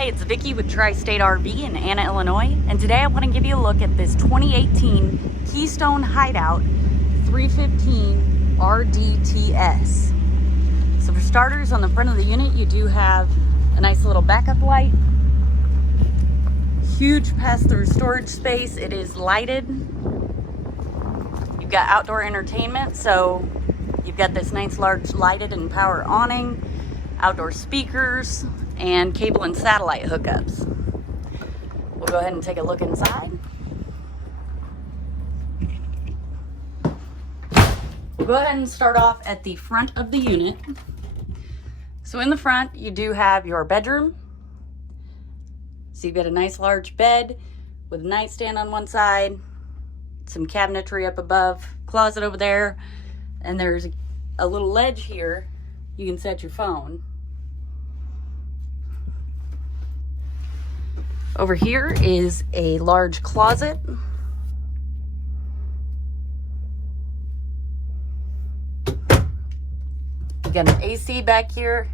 Hey, it's Vicki with Tri-State RV in Anna, Illinois, and today I want to give you a look at this 2018 Keystone Hideout 315 RDTS. So for starters, on the front of the unit, you do have a nice little backup light, huge pass-through storage space. It is lighted. You've got outdoor entertainment, so you've got this nice large lighted and power awning, outdoor speakers, and cable and satellite hookups. We'll go ahead and take a look inside. We'll go ahead and start off at the front of the unit. So in the front, you do have your bedroom. So you've got a nice large bed with a nightstand on one side, some cabinetry up above, closet over there, and there's a little ledge here you can set your phone. Over here is a large closet. We've got an AC back here,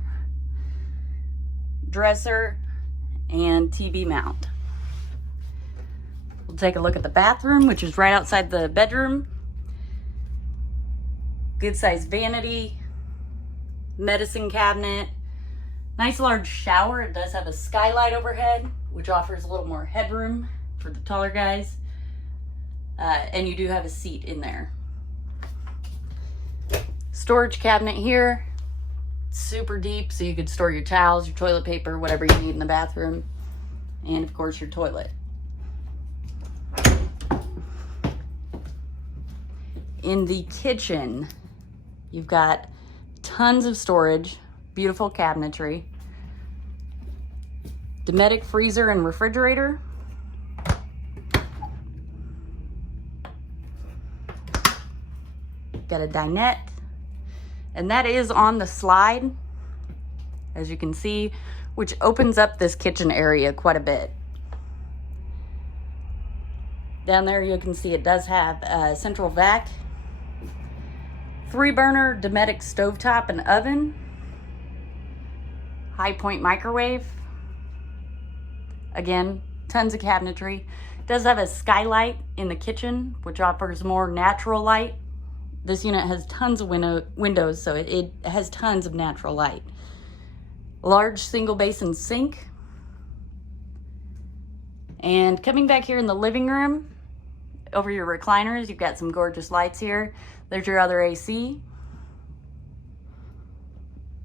dresser, and TV mount. We'll take a look at the bathroom, which is right outside the bedroom. Good sized vanity, medicine cabinet, nice large shower. It does have a skylight overhead, which offers a little more headroom for the taller guys. And you do have a seat in there. Storage cabinet here, super deep, so you could store your towels, your toilet paper, whatever you need in the bathroom. And of course your toilet. In the kitchen, you've got tons of storage, beautiful cabinetry, Dynamax freezer and refrigerator, got a dinette, and that is on the slide, as you can see, which opens up this kitchen area quite a bit. Down there you can see it does have a central vac, 3-burner Dynamax stovetop and oven, high point microwave. Again, tons of cabinetry. It does have a skylight in the kitchen, which offers more natural light. This unit has tons of windows, so it has tons of natural light. Large single basin sink. And coming back here in the living room, over your recliners, you've got some gorgeous lights here. There's your other AC.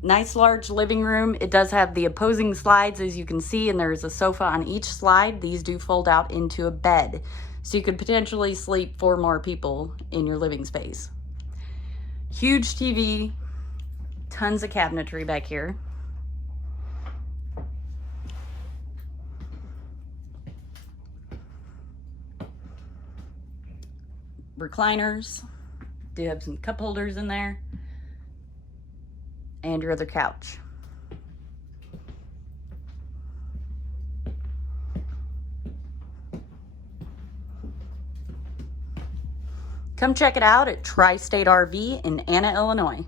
Nice large living room. It does have the opposing slides, as you can see, and there's a sofa on each slide. These do fold out into a bed, so you could potentially sleep 4 more people in your living space. Huge TV, tons of cabinetry back here. Recliners, do have some cup holders in there, and your other couch. Come check it out at Tri-State RV in Anna, Illinois.